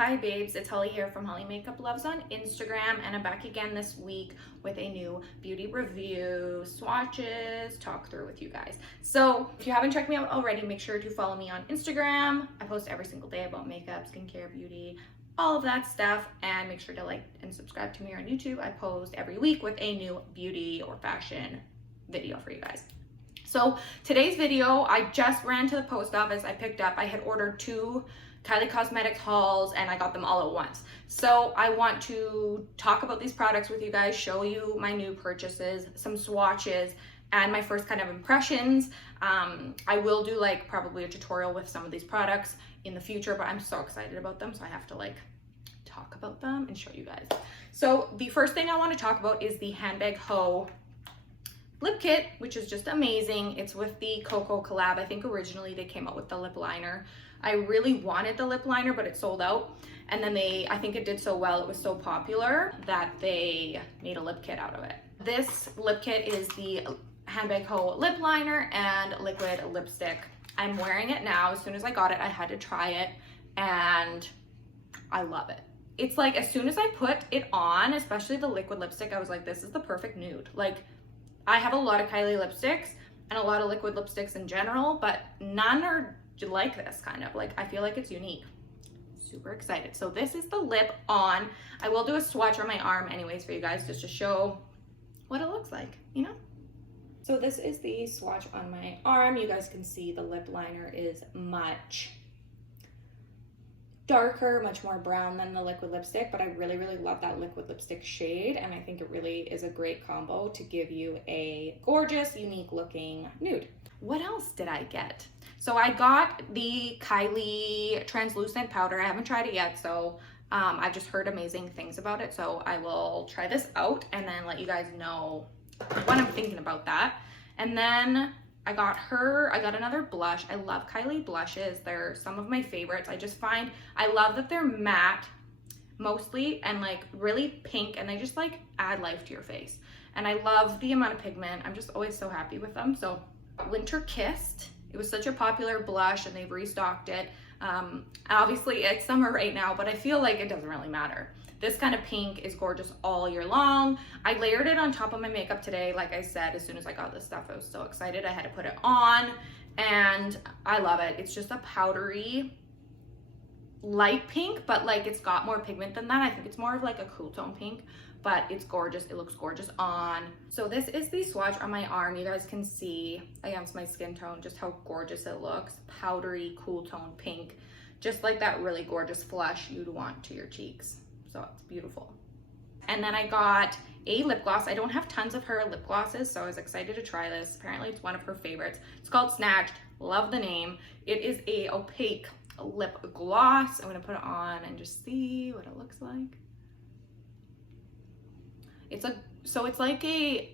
Hi babes, it's Holly here from Holly Makeup Loves on Instagram, and I'm back again this week with a new beauty review, swatches, talk through with you guys. So if you haven't checked me out already, make sure to follow me on Instagram. I post every single day about makeup, skincare, beauty, all of that stuff, and make sure to like and subscribe to me on YouTube. I post every week with a new beauty or fashion video for you guys. So today's video, I just ran to the post office. I had ordered 2 Kylie Cosmetics hauls and I got them all at once. So I want to talk about these products with you guys, show you my new purchases, some swatches, and my first kind of impressions. I will do like probably a tutorial with some of these products in the future, but I'm so excited about them, so I have to like talk about them and show you guys. So the first thing I want to talk about is the Handbag-Ho Lip Kit, which is just amazing. It's with the Coco collab. I think originally they came out with the lip liner. I really wanted the lip liner, but it sold out. And then I think it did so well, it was so popular that they made a lip kit out of it. This lip kit is the Handbag-Ho lip liner and liquid lipstick. I'm wearing it now. As soon as I got it, I had to try it and I love it. It's like as soon as I put it on, especially the liquid lipstick, I was like, this is the perfect nude. Like, I have a lot of Kylie lipsticks and a lot of liquid lipsticks in general, but none are like this kind of. Like, I feel like it's unique. Super excited. So this is the lip on. I will do a swatch on my arm anyways for you guys, just to show what it looks like, you know? So this is the swatch on my arm. You guys can see the lip liner is much darker, much more brown than the liquid lipstick, but I really, really love that liquid lipstick shade, and I think it really is a great combo to give you a gorgeous, unique looking nude. What else did I get? So I got the Kylie translucent powder. I haven't tried it yet, so I've just heard amazing things about it, so I will try this out and then let you guys know what I'm thinking about that. And then I got another blush. I love Kylie blushes. They're some of my favorites. I love that they're matte mostly and like really pink, and they just like add life to your face. And I love the amount of pigment. I'm just always so happy with them. So Winter Kissed, it was such a popular blush and they've restocked it. Obviously it's summer right now, but I feel like it doesn't really matter. This kind of pink is gorgeous all year long. I layered it on top of my makeup today. Like I said, as soon as I got this stuff, I was so excited. I had to put it on and I love it. It's just a powdery light pink, but like it's got more pigment than that. I think it's more of like a cool tone pink, but it's gorgeous. It looks gorgeous on. So this is the swatch on my arm. You guys can see against my skin tone just how gorgeous it looks. Powdery, cool tone pink, just like that really gorgeous flush you'd want to your cheeks. So it's beautiful. And then I got a lip gloss. I don't have tons of her lip glosses, so I was excited to try this. Apparently it's one of her favorites. It's called Snatch. Love the name. It is a opaque lip gloss. I'm gonna put it on and just see what it looks like. It's like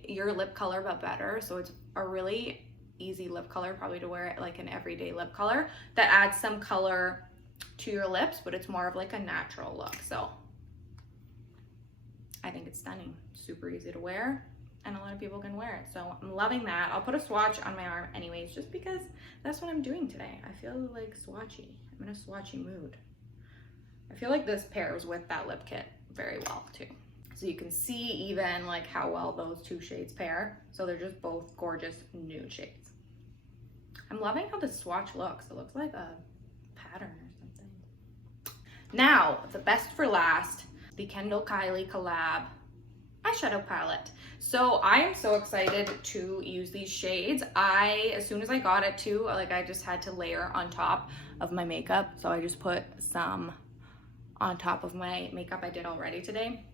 your lip color but better. So it's a really easy lip color, probably to wear it like an everyday lip color that adds some color to your lips, but it's more of like a natural look. So I think it's stunning, super easy to wear, and a lot of people can wear it. So I'm loving that. I'll put a swatch on my arm anyways, just because that's what I'm doing today. I feel like swatchy. I'm in a swatchy mood. I feel like this pairs with that lip kit very well too. So you can see even like how well those 2 shades pair. So they're just both gorgeous nude shades. I'm loving how the swatch looks. It looks like a pattern or something. Now, the best for last, the Kendall Kylie collab eyeshadow palette. So I am so excited to use these shades. As soon as I got it too, like I just had to layer on top of my makeup. So I just put some on top of my makeup I did already today,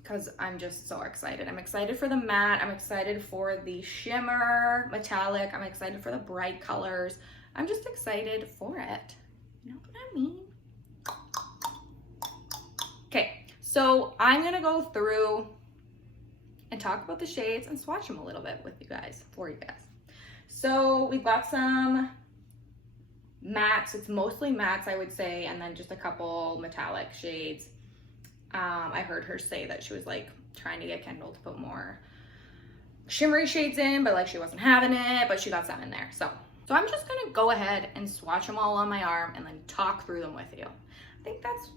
because I'm just so excited. I'm excited for the matte. I'm excited for the shimmer metallic. I'm excited for the bright colors. I'm just excited for it. You know what I mean? Okay, so I'm gonna go through and talk about the shades and swatch them a little bit with you guys, for you guys. So we've got some mattes. It's mostly mattes, I would say, and then just a couple metallic shades. I heard her say that she was like trying to get Kendall to put more shimmery shades in, but like she wasn't having it, but she got some in there. So So I'm just gonna go ahead and swatch them all on my arm and then talk through them with you. I think that's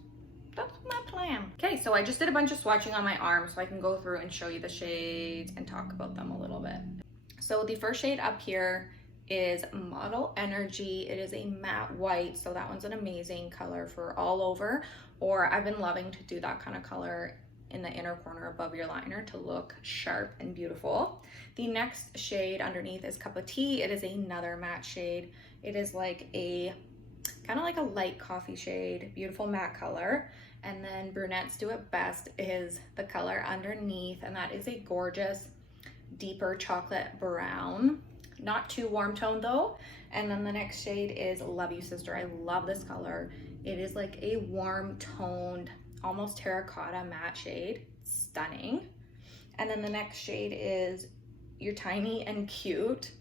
that's my plan. Okay, so I just did a bunch of swatching on my arm so I can go through and show you the shades and talk about them a little bit. So the first shade up here is Model Energy. It is a matte white, so that one's an amazing color for all over, or I've been loving to do that kind of color in the inner corner above your liner to look sharp and beautiful. The next shade underneath is Cup of Tea. It is another matte shade. It is like a kind of like a light coffee shade, beautiful matte color. And then Brunettes Do It Best is the color underneath, and that is a gorgeous deeper chocolate brown, not too warm tone though. And then the next shade is Love You Sister. I love this color. It is like a warm toned, almost terracotta matte shade, stunning. And then the next shade is You're Tiny and Cute.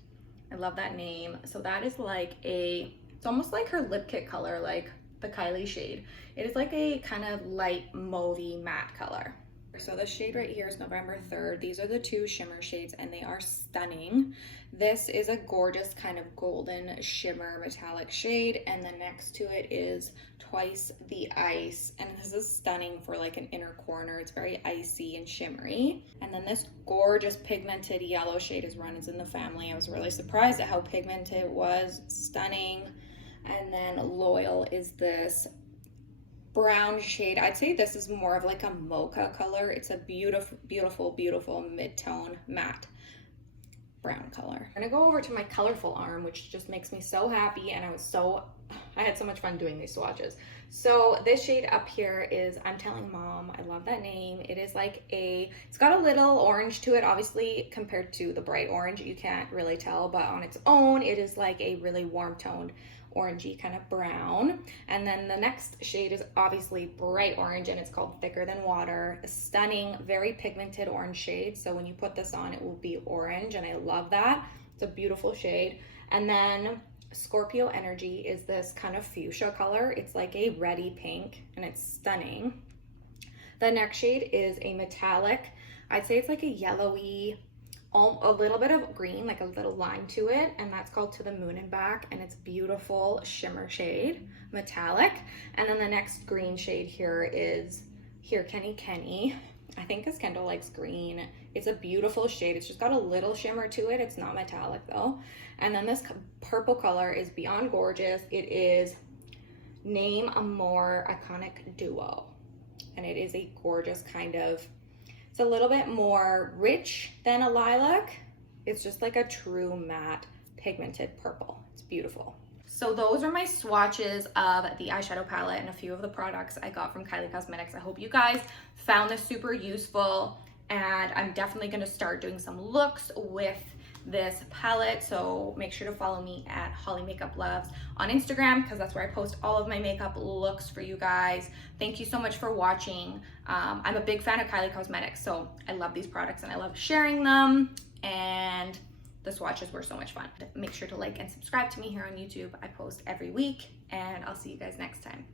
I love that name. So that is like it's almost like her lip kit color, like the Kylie shade. It is like a kind of light mauvey matte color. So this shade right here is November 3rd. These are the two shimmer shades and they are stunning. This is a gorgeous kind of golden shimmer metallic shade, and the next to it is Twice the Ice, and this is stunning for like an inner corner. It's very icy and shimmery. And then this gorgeous pigmented yellow shade is Runs in the Family. I was really surprised at how pigmented it was. Stunning. And then Loyal is this brown shade. I'd say this is more of like a mocha color. It's a beautiful, beautiful, beautiful mid-tone matte brown color. I'm gonna go over to my colorful arm, which just makes me so happy, and I had so much fun doing these swatches. So this shade up here is I'm Telling Mom. I love that name. It is like it's got a little orange to it. Obviously, compared to the bright orange, you can't really tell, but on its own, it is like a really warm toned orangey kind of brown. And then the next shade is obviously bright orange, and it's called Thicker Than Water. A stunning, very pigmented orange shade. So when you put this on, it will be orange, and I love that. It's a beautiful shade. And then Scorpio Energy is this kind of fuchsia color. It's like a reddy pink, and it's stunning. The next shade is a metallic. I'd say it's like a yellowy, a little bit of green, like a little line to it, and that's called To the Moon and Back, and it's beautiful shimmer shade, metallic. And then the next green shade here is Here Kenny. I think because Kendall likes green. It's a beautiful shade. It's just got a little shimmer to it. It's not metallic though. And then this purple color is Beyond Gorgeous. It is Name a More Iconic Duo, and it is a gorgeous kind of, it's a little bit more rich than a lilac. It's just like a true matte pigmented purple. It's beautiful. So those are my swatches of the eyeshadow palette and a few of the products I got from Kylie Cosmetics. I hope you guys found this super useful, and I'm definitely gonna start doing some looks with this palette, so make sure to follow me at Holly Makeup Loves on Instagram, because that's where I post all of my makeup looks for you guys. Thank you so much for watching. I'm a big fan of Kylie Cosmetics, so I love these products and I love sharing them, and the swatches were so much fun. Make sure to like and subscribe to me here on YouTube. I post every week, and I'll see you guys next time.